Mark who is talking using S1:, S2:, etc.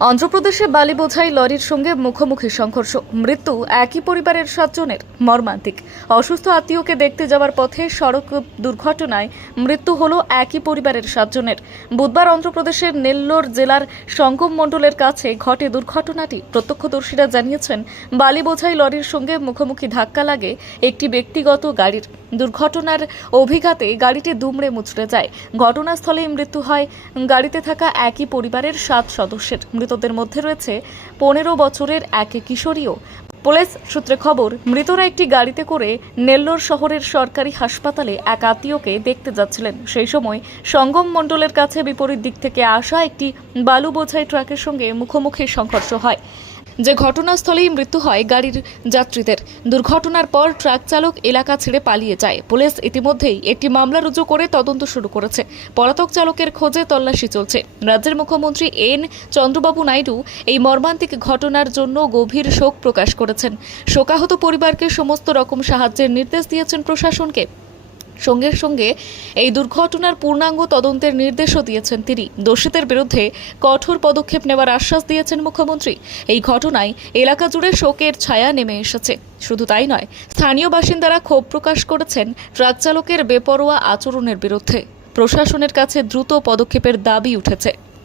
S1: অন্ধ্রপ্রদেশে বালি বোঝাই লরির সঙ্গে মুখোমুখি সংঘর্ষ। মৃত্যু একই পরিবারের সাতজনের মর্মান্তিক। অসুস্থ আত্মীয়কে দেখতে যাওয়ার পথে সড়ক দুর্ঘটনায় মৃত্যু হল একই পরিবারের সাতজনের। বুধবার অন্ধ্রপ্রদেশের নেল্লোর জেলার সঙ্গম মণ্ডলের কাছে ঘটে দুর্ঘটনাটি। প্রত্যক্ষদর্শীরা জানিয়েছেন, বালি বোঝাই লরির সঙ্গে মুখোমুখি ধাক্কা লাগে একটি ব্যক্তিগত গাড়ির। দুর্ঘটনার অভিঘাতে গাড়িটি দুমড়ে মুচড়ে যায়। ঘটনাস্থলেই মৃত্যু হয়। গাড়িতে থাকা একই পরিবারের সাত সদস্যের। মৃতদের মধ্যে রয়েছে পনেরো বছরের এক কিশোরীও। পুলিশ সূত্রে খবর, মৃতরা একটি গাড়িতে করে নেল্লোর শহরের সরকারি হাসপাতালে এক আত্মীয়কে দেখতে যাচ্ছিলেন। সেই সময় সঙ্গম মণ্ডলের কাছে বিপরীত দিক থেকে আসা একটি বালু বোঝাই ট্রাকের সঙ্গে মুখোমুখি সংঘর্ষ হয়। যে ঘটনাস্থলেই মৃত্যু হয় গাড়ির যাত্রীদের। দুর্ঘটনার পর ট্রাক চালক এলাকা ছেড়ে পালিয়ে যায়। পুলিশ ইতিমধ্যেই একটি মামলা রুজু করে তদন্ত শুরু করেছে। পলাতক চালকের খোঁজে তল্লাশি চলছে। রাজ্যের মুখ্যমন্ত্রী এন. চন্দ্রবাবু নাইডু এই মর্মান্তিক ঘটনার জন্য গভীর শোক প্রকাশ করেছেন। শোকাহত পরিবারকে সমস্ত রকম সাহায্যের নির্দেশ দিয়েছেন প্রশাসনকে। সঙ্গে সঙ্গে এই দুর্ঘটনার পূর্ণাঙ্গ তদন্তের নির্দেশও দিয়েছেন তিনি। দোষীদের বিরুদ্ধে কঠোর পদক্ষেপ নেওয়ার আশ্বাস দিয়েছেন মুখ্যমন্ত্রী। এই ঘটনায় এলাকা জুড়ে শোকের ছায়া নেমে এসেছে। শুধু তাই নয়, স্থানীয় বাসিন্দারা ক্ষোভ প্রকাশ করেছেন ট্রাক চালকের বেপরোয়া আচরণের বিরুদ্ধে। প্রশাসনের কাছে দ্রুত পদক্ষেপের দাবি উঠেছে।